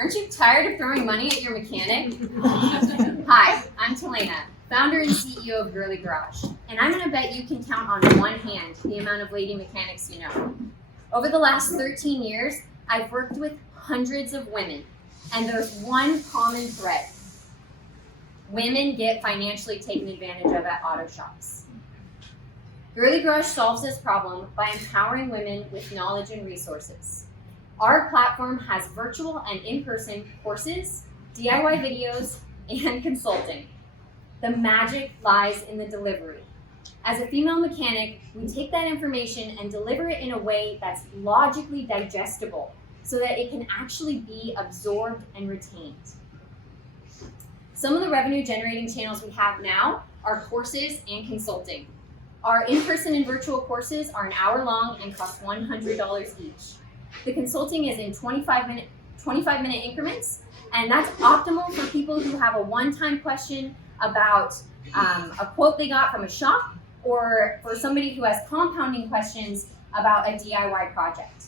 Aren't you tired of throwing money at your mechanic? Hi, I'm Talena, founder and CEO of Girlie Garage, and I'm going to bet you can count on one hand the amount of lady mechanics you know. Over the last 13 years, I've worked with hundreds of women, and there's one common thread. Women get financially taken advantage of at auto shops. Girlie Garage solves this problem by empowering women with knowledge and resources. Our platform has virtual and in-person courses, DIY videos, and consulting. The magic lies in the delivery. As a female mechanic, we take that information and deliver it in a way that's logically digestible so that it can actually be absorbed and retained. Some of the revenue generating channels we have now are courses and consulting. Our in-person and virtual courses are an hour long and cost $100 each. The consulting is in 25-minute increments, and that's optimal for people who have a one-time question about a quote they got from a shop, or for somebody who has compounding questions about a DIY project.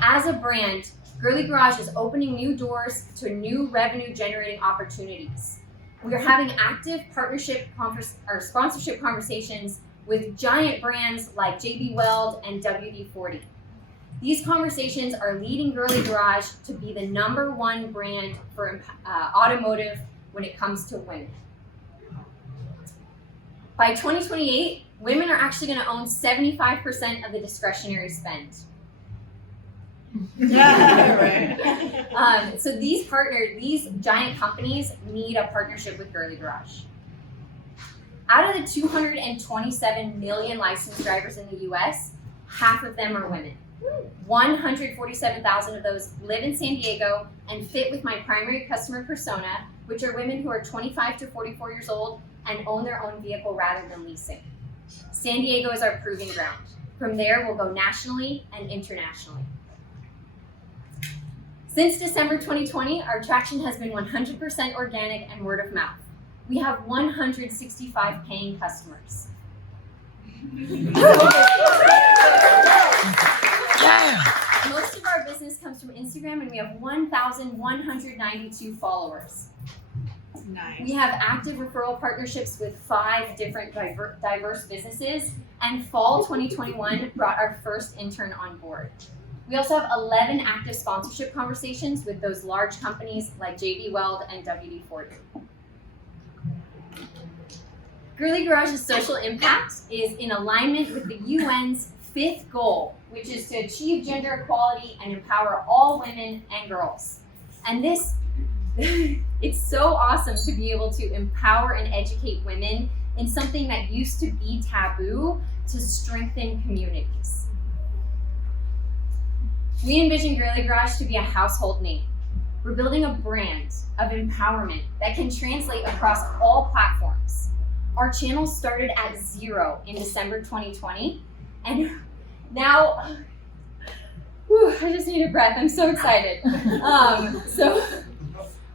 As a brand, Girlie Garage is opening new doors to new revenue generating opportunities. We are having active partnership or sponsorship conversations with giant brands like JB Weld and WD-40. These conversations are leading Girlie Garage to be the #1 brand for automotive when it comes to women. By 2028, women are actually going to own 75% of the discretionary spend. So these giant companies need a partnership with Girlie Garage. Out of the 227 million licensed drivers in the US, half of them are women. 147,000 of those live in San Diego and fit with my primary customer persona, which are women who are 25 to 44 years old and own their own vehicle rather than leasing. San Diego is our proving ground. From there, we'll go nationally and internationally. Since December 2020, our traction has been 100% organic and word of mouth. We have 165 paying customers. Most of our business comes from Instagram, and we have 1,192 followers. Nice. We have active referral partnerships with 5 different diverse businesses, and fall 2021 brought our first intern on board. We also have 11 active sponsorship conversations with those large companies like JB Weld and WD-40. Girlie Garage's social impact is in alignment with the UN's 5th goal, which is to achieve gender equality and empower all women and girls. And this, it's so awesome to be able to empower and educate women in something that used to be taboo to strengthen communities. We envision Girlie Garage to be a household name. We're building a brand of empowerment that can translate across all platforms. Our channel started at 0 in December 2020, and now, I just need a breath, I'm so excited. So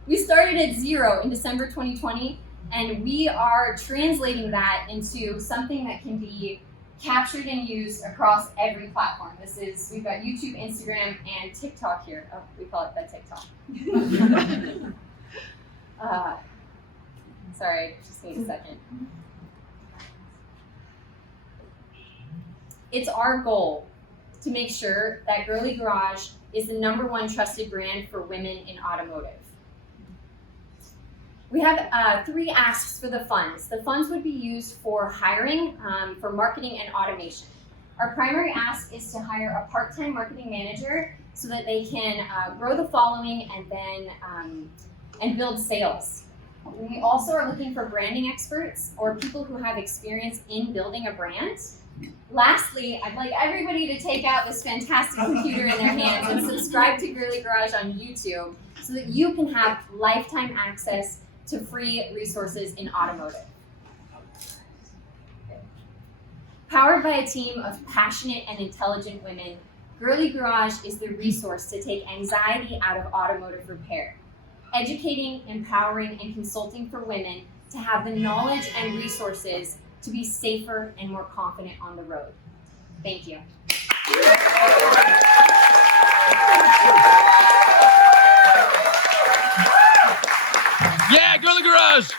we started at 0 in December 2020, and we are translating that into something that can be captured and used across every platform. We've got YouTube, Instagram, and TikTok here. Oh, we call it the TikTok. Sorry, just need a second. It's our goal to make sure that Girlie Garage is the #1 trusted brand for women in automotive. We have 3 asks for the funds. The funds would be used for hiring, for marketing and automation. Our primary ask is to hire a part-time marketing manager so that they can grow the following and then and build sales. We also are looking for branding experts or people who have experience in building a brand. Lastly, I'd like everybody to take out this fantastic computer in their hands and subscribe to Girlie Garage on YouTube so that you can have lifetime access to free resources in automotive. Powered by a team of passionate and intelligent women, Girlie Garage is the resource to take anxiety out of automotive repair, educating, empowering, and consulting for women to have the knowledge and resources to be safer and more confident on the road. Thank you. Yeah, Girlie Garage.